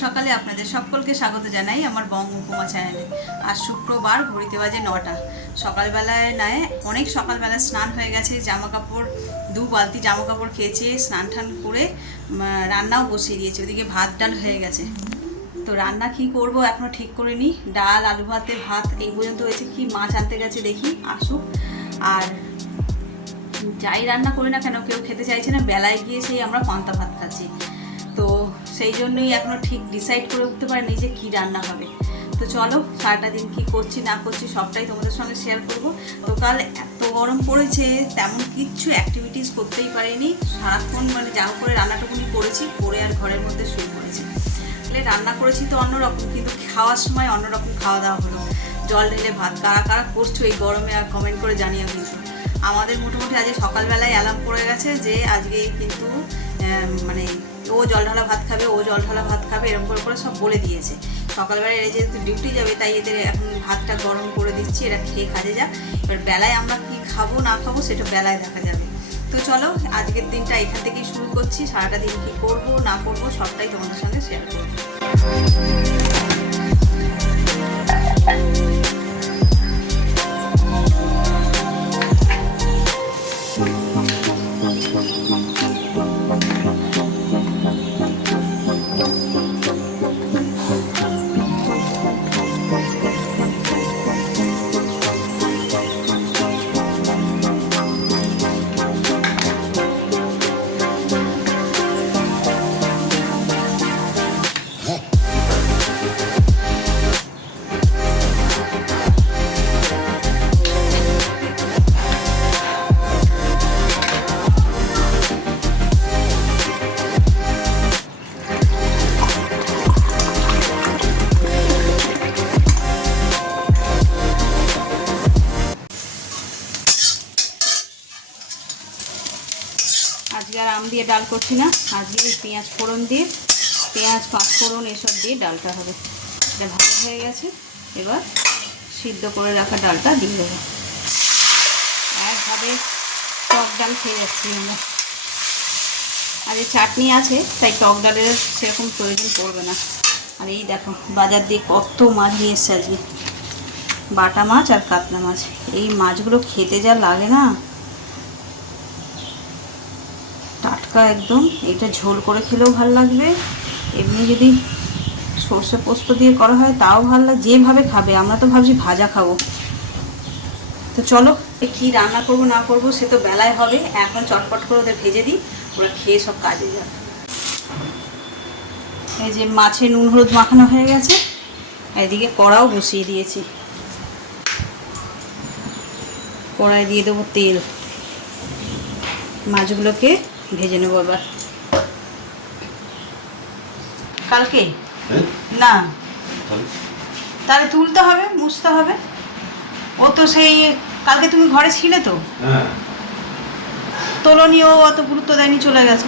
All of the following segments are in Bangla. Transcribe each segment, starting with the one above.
সকালে আপনাদের সকলকে স্বাগত জানাই আমার বঙ্গ উপমা চ্যানেলে। আজ শুক্রবার, ঘড়িতে বাজে 9টা। সকালবেলায় নয়, অনেক সকালবেলায় স্নান হয়ে গেছে, জামা কাপড় 2 বালতি জামা কাপড় খেয়েছে, স্নান টান করে রান্নাও বসিয়ে দিয়েছে। ওদিকে ভাত ডাল হয়ে গেছে। তো রান্না কি করব এখনো ঠিক করিনি। ডাল, আলু ভাতে, ভাত এই পর্যন্ত হয়েছে। কি মাছ আনতে গেছে দেখি, আসুক। আর যাই রান্না করি না কেন, কেউ খেতে চাইছে না। বেলায় গিয়ে সেই আমরা পান্তা ভাত খাচ্ছি। তো সেই জন্যই এখনও ঠিক ডিসাইড করে উঠতে পারিনি যে কী রান্না হবে। তো চলো, সারাটা দিন কী করছি না করছি সবটাই তোমাদের সঙ্গে শেয়ার করব। তো কাল এত গরম পড়েছে, তেমন কিচ্ছু অ্যাক্টিভিটিস করতেই পারিনি। সারাক্ষণ যা করে রান্নাটুকুনি করেছি, করে আর ঘরের মধ্যে শুয়ে পড়েছি। তাহলে রান্না করেছি তো অন্যরকম, কিন্তু খাওয়ার সময় অন্যরকম খাওয়া দাওয়া হলো। জল ঢেলে ভাত। কারা কারা করছো এই গরমে আর কমেন্ট করে জানিয়ে কিন্তু। আমাদের মোটামুটি আজকে সকালবেলায় অ্যালার্ম পড়ে গেছে যে আজকে কিন্তু ও জল ঢালা ভাত খাবে, ও জল ঢালা ভাত খাবে, এরকম করে সব বলে দিয়েছে। সকালবেলায় এরা যেহেতু ডিউটি যাবে, তাই এদের এখন ভাতটা গরম করে দিচ্ছি, এরা খেয়ে কাজে যাক। এবার বেলায় আমরা কি খাবো না খাবো সেটা বেলায় দেখা যাবে। তো চলো, আজকের দিনটা এখান থেকেই শুরু করছি। সারাটা দিন কী করবো না করবো সবটাই তোমাদের সঙ্গে শেয়ার করবো। আজকে আর আম দিয়ে ডাল করছি না, আজকে পেঁয়াজ ফোড়ন দিয়ে, পেঁয়াজ পাঁচ ফোড়ন এসব দিয়ে ডালটা হবে। এটা ভালো হয়ে গেছে। এবার সিদ্ধ করে রাখা ডালটা দিয়ে দেবো। একভাবে টক ডাল খেয়ে যাচ্ছি আমরা। আর এই চাটনি আছে, তাই টক ডালের সেরকম প্রয়োজন পড়বে না। আর এই দেখো, বাজার দিয়ে কত মাছ নিয়ে এসছে আজকে। বাটা মাছ আর কাতলা মাছ। এই মাছগুলো খেতে যা লাগে না, টাটকা একদম। এটা ঝোল করে খেলেও ভালো লাগবে, এমনি যদি সর্ষে পোস্ত দিয়ে করা হয় তাও ভালো লাগে। যেভাবে খাবে, আমরা তো ভাবছি ভাজা খাবো। তো চলো, কী রান্না করবো না করবো সে তো বেলায় হবে। এখন চটপট করে ওদের ভেজে দিই, ওরা খেয়ে সব কাজে যাবে। এই যে মাছে নুন হলুদ মাখানো হয়ে গেছে, এদিকে কড়াও বসিয়ে দিয়েছি। কড়াই দিয়ে দেবো তেল, মাছগুলোকে ভেজে নেবো। এবার কালকে না, তাহলে তুলতে হবে, মুছতে হবে। ও তো সেই কালকে তুমি ঘরে ছিলে তো, তোলনি, ও অত গুরুত্ব দেয়নি, চলে গেছে।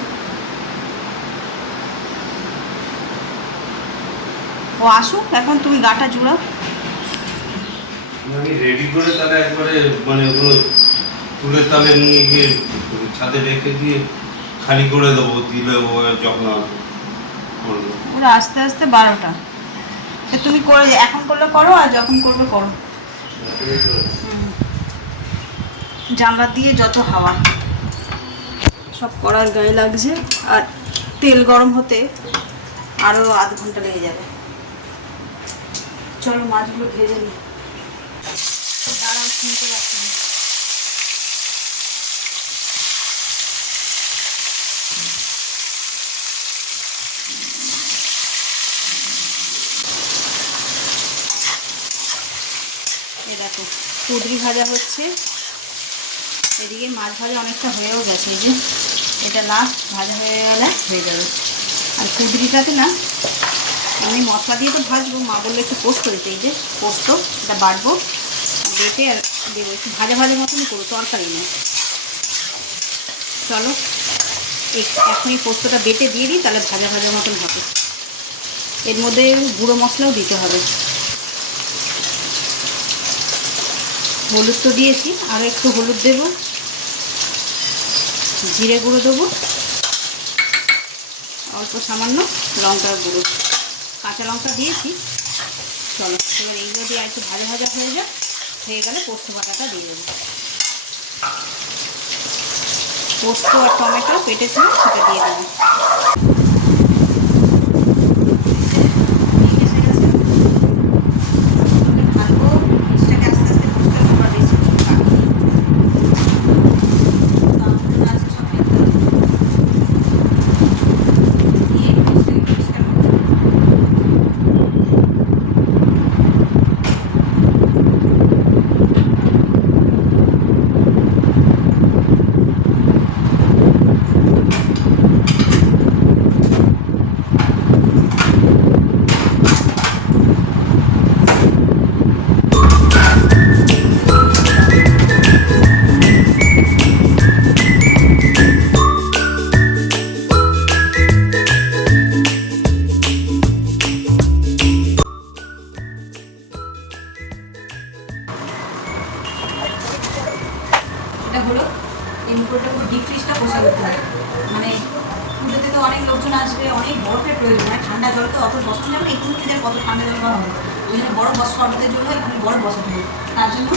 ও আসুক, এখন তুমি গাটা জুড়াও। আমি রেডি করে তাহলে একবারে ওগুলো তুলে তালে নিয়ে গিয়ে ছাদে রেখে দিয়ে খালি করে দেবো, দিলে ও যখন করবো। ওরা আস্তে আস্তে 12টা। তুমি করে এখন করলে করো, আর যখন করবে করো। জানলা দিয়ে যত হাওয়া সব কড়ার গায়ে লাগছে। আর তেল গরম হতে আরও আধ ঘন্টা লেগে যাবে। চলো মাছগুলো ভেজে নিই। দাঁড়াও, শুনতে পাচ্ছি না। এই দেখো, কুদরি ভাজা হচ্ছে, এদিকে মাছ ভাজা অনেকটা হয়েও গেছে। এই যে এটা লাস্ট ভাজা হয়ে গেলে হয়ে যাবে। আর কুদরিটাতে না আমি মশলা দিয়ে তো ভাজবো, মা বললে একটু পোস্ত দিতে। এই যে পোস্ত, এটা বাটবো, বেটে আর দেবো। একটু ভাজা ভাজা মতনই করবো, তরকারি নয়। চলো এখনই পোস্তটা বেটে দিয়ে দিই, তাহলে ভাজা ভাজা মতন হবে। এর মধ্যে গুঁড়ো মশলাও দিতে হবে। হলুদ তো দিয়েছি, আরও একটু হলুদ দেবো, জিরে গুঁড়ো দেবো, অল্প সামান্য লঙ্কার গুঁড়ো। কাঁচা লঙ্কা দিয়েছি। চলো এবার এইগুলো দিয়ে আর একটু ভাজা ভাজা হয়ে গেলে পোস্ত বাটাটা দিয়ে দেবো। পোস্ত আর টমেটো কেটেছিলাম সেটা দিয়ে দেবো। এটা হলো এই মুখোটা ডিপ ফ্রিজটা পোষা করতে হয়। মানে পুজোতে তো অনেক লোকজন আসবে, অনেক বরফের প্রয়োজন হয়। ঠান্ডা জল তো অত বসানো যাবে না, একটু ফ্রিজের কত ঠান্ডা জল করা হবে, ওই জন্য বরফ শরবতের জন্য এখানে বরফ বসাতে হবে। তার জন্য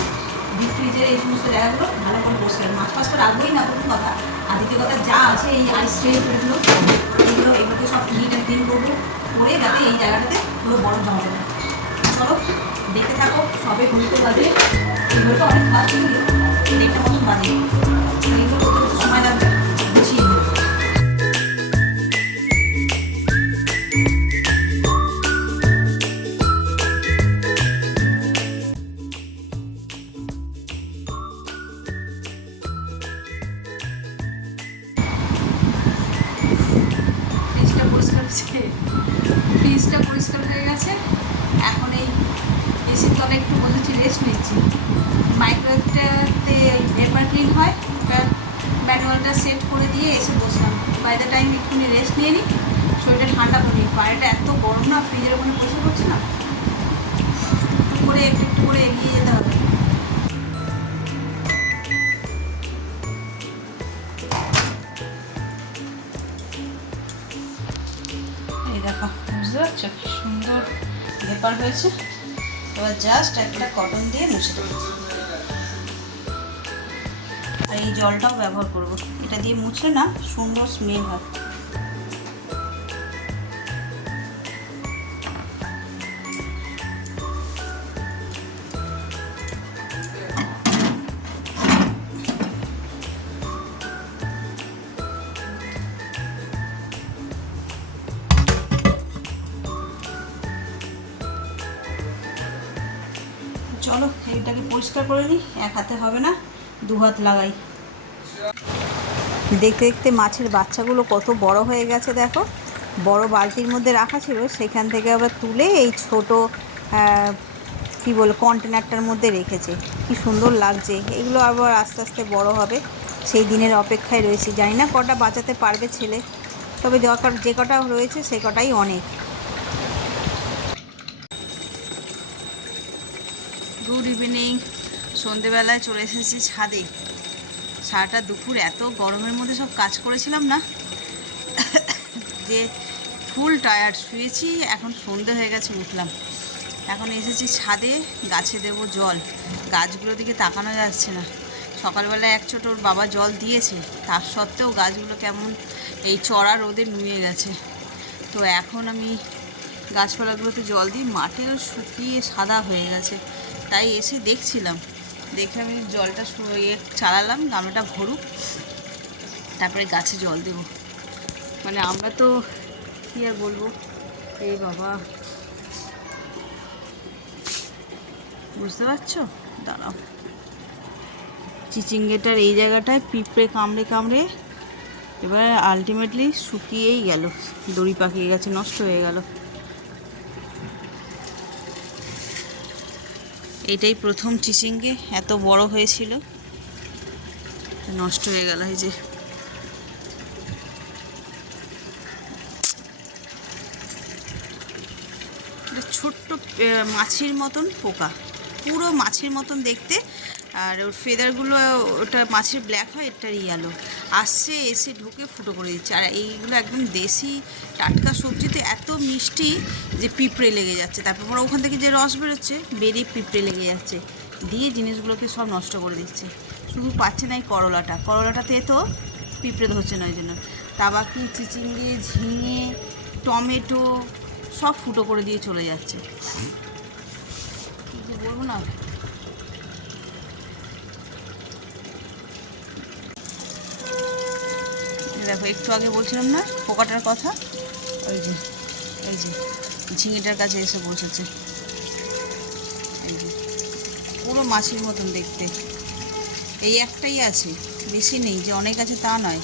ডিপ ফ্রিজের এই সমস্ত জায়গাগুলো ভালো করে বসে হবে। মাছ ফাছ তো রাখবোই না প্রথম কথা, আর দ্বিতীয় কথা যা আছে এই আইস ট্রেগুলো এগুলোকে সব নিট অ্যান্ড ক্লিন করবো, করে যাতে এই জায়গাটাতে পুরো বরফ জমাতে পারে। চলো দেখতে থাকো, সবে ঘুরতে বাজে এগুলোটা অনেক কাজ করি, দেড়টা মতন বাজে। এগুলো করতে করতে সময় লাগবে, গুছিয়ে দেবো। ফ্রিজটা পরিষ্কার হয়ে গেছে। এখন এই এসির তলে একটু বসেছি, রেস্ট নিচ্ছি। মাইক্রোওয়েভটাতে ভেপার ক্লিন হয়, ম্যানুয়ালটা সেট করে দিয়ে এসে বসলাম। বাই দ্য টাইম একটুখানি রেস্ট নিয়ে নিই, শরীরটা ঠান্ডা করে নিই। বাইরেটা এত গরম না, ফ্রিজের ওখানে বসে পড়ছে না, একটু একটু করে এগিয়ে যেতে হবে। এই দেখো, বুঝতে পারছো কি সুন্দর ভেপার হয়েছে। এবার জাস্ট একটা কটন দিয়ে মুছে দেবো। আর এই জলটাও ব্যবহার করব, এটা দিয়ে মুছে না সুন্দর স্মেল হয়। চলো এইটাকে পরিষ্কার করে নিই, এক হাতে হবে না, দু হাত লাগাই। দেখতে দেখতে মাছের বাচ্চাগুলো কত বড় হয়ে গেছে দেখো। বড় বালতির মধ্যে রাখা ছিল, সেখান থেকে আবার তুলে এই ছোট কি বলে কন্টেনারটার মধ্যে রেখেছে। কি সুন্দর লাগছে। এগুলো আবার আস্তে আস্তে বড় হবে, সেই দিনের অপেক্ষায় রয়েছি। জানি না কটা বাঁচাতে পারবে ছেলে, তবে যে কটা রয়েছে সে কটাই অনেক। Good evening. সন্ধেবেলায় চলে এসেছি ছাদে। সারাটা দুপুর এত গরমের মধ্যে সব কাজ করেছিলাম না যে ফুল টায়ার্ড, শুয়েছি। এখন সন্ধে হয়ে গেছে, উঠলাম। এখন এসেছি ছাদে, গাছে দেবো জল। গাছগুলোর দিকে তাকানো যাচ্ছে না। সকালবেলায় এক ছোট ওর বাবা জল দিয়েছে, তার সত্ত্বেও গাছগুলো কেমন এই চড়া রোদে নুয়ে গেছে। তো এখন আমি গাছপালাগুলোতে জল দিই। মাটিও শুকিয়ে সাদা হয়ে গেছে, তাই এসে দেখছিলাম। দেখে আমি জলটা চালালাম, গামলাটা ভরুক, তারপরে গাছে জল দেব। মানে আমরা তো কী আর বলবো, এই বাবা, বুঝতে পারছো? দাঁড়াও, চিচিঙ্গেটার এই জায়গাটায় পিঁপড়ে কামড়ে কামড়ে এবার আলটিমেটলি শুকিয়েই গেল, দড়ি পাকিয়ে গেছে, নষ্ট হয়ে গেল। এটাই প্রথম চিচিঙ্গে, এত বড় হয়েছিল, নষ্ট হয়ে গেল। এই যে ছোট্ট মাছির মতন পোকা, পুরো মাছের মতন দেখতে, আর ওর ফেদারগুলো ওটা মাছের ব্ল্যাক হয়, এটার ইয়েলো। আসছে, এসে ঢুকে ফুটো করে দিচ্ছে। আর এইগুলো একদম দেশি টাটকা সবজিতে এত মিষ্টি যে পিঁপড়ে লেগে যাচ্ছে। তারপর ওখান থেকে যে রস বেরোচ্ছে, বেরিয়ে পিঁপড়ে লেগে যাচ্ছে, দিয়ে জিনিসগুলোকে সব নষ্ট করে দিচ্ছে। শুধু পাচ্ছে না এই করলাটাতে তো পিঁপড়ে ধরছে না, ওই জন্য। তা বাকি চিচিঙ্গে, ঝিঙে, টমেটো সব ফুটো করে দিয়ে চলে যাচ্ছে। কি বলবো না, দেখো একটু আগে বলছিলাম না পোকাটার কথা, ওই যে এই যে ঝিঙেটার কাছে এসে বসেছে। এই যে পুরো মাছের মতন দেখতে, এই একটাই আছে, বেশি নেই যে অনেক আছে তা নয়।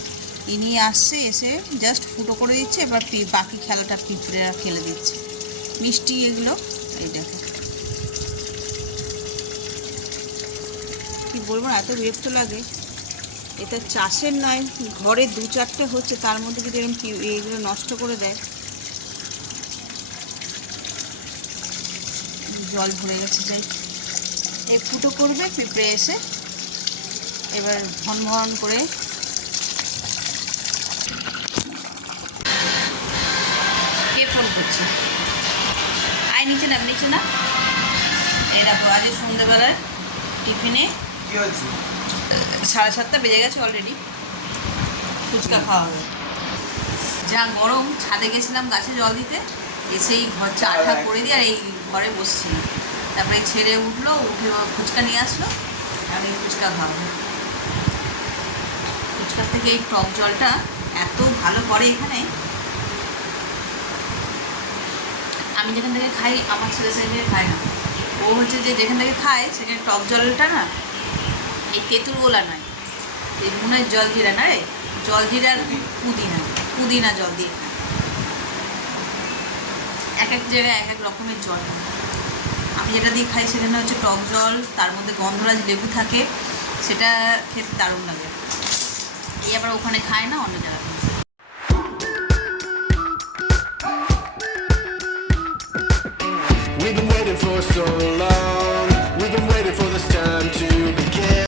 ইনি আসছে, এসে জাস্ট ফুটো করে দিচ্ছে, এবার বাকি খেলাটা পিঁপড়েরা খেলে দিচ্ছে। মিষ্টি এগুলো, এই দেখো কি বলবো না, এত বিরক্ত লাগে। এটা চাষের নয়, ঘরে 2-4টে হচ্ছে, তার মধ্যে যদি এরকম এইগুলো নষ্ট করে দেয়। জল ভরে গেছে, যাই এই ফুটো করবে পিঁপড়ে এসে, এবার ভন ভন করে। কে ফোন করছে? আয় নিচে না, নিচে না। এই দেখো আজ সন্ধ্যেবেলায় টিফিনে কি হচ্ছে? 7:30 বেজে গেছে অলরেডি, ফুচকা খাওয়া হবে। যা গরম, ছাদে গেছিলাম গাছে জল দিতে, এসেই ঘর চাটা করে দিয়ে আর এই ঘরে বসছিলাম। তারপরে ছেড়ে উঠলো, উঠে ফুচকা নিয়ে আসলো, আর এই ফুচকা খাওয়া হবে। ফুচকার থেকে এই টক জলটা এত ভালো করে এখানে। আমি যেখান থেকে খাই, আমার ছেলে সেখানে খায় না। ও হচ্ছে যে যেখান থেকে খায় সেখানে টক জলটা না, এই তেঁতুল গোলা নয়, এই মনে হয় জলজিরা না রে, জলজিরা আর পুদিনা জল দিয়ে খায়। এক এক জায়গায় এক এক রকমের জল। আমি যেটা দিয়ে খাই সেখানে হচ্ছে টক জল, তার মধ্যে গন্ধরাজ লেবু থাকে, সেটা খেতে দারুণ লাগে। এই আবার ওখানে খায় না, অন্য জায়গায়।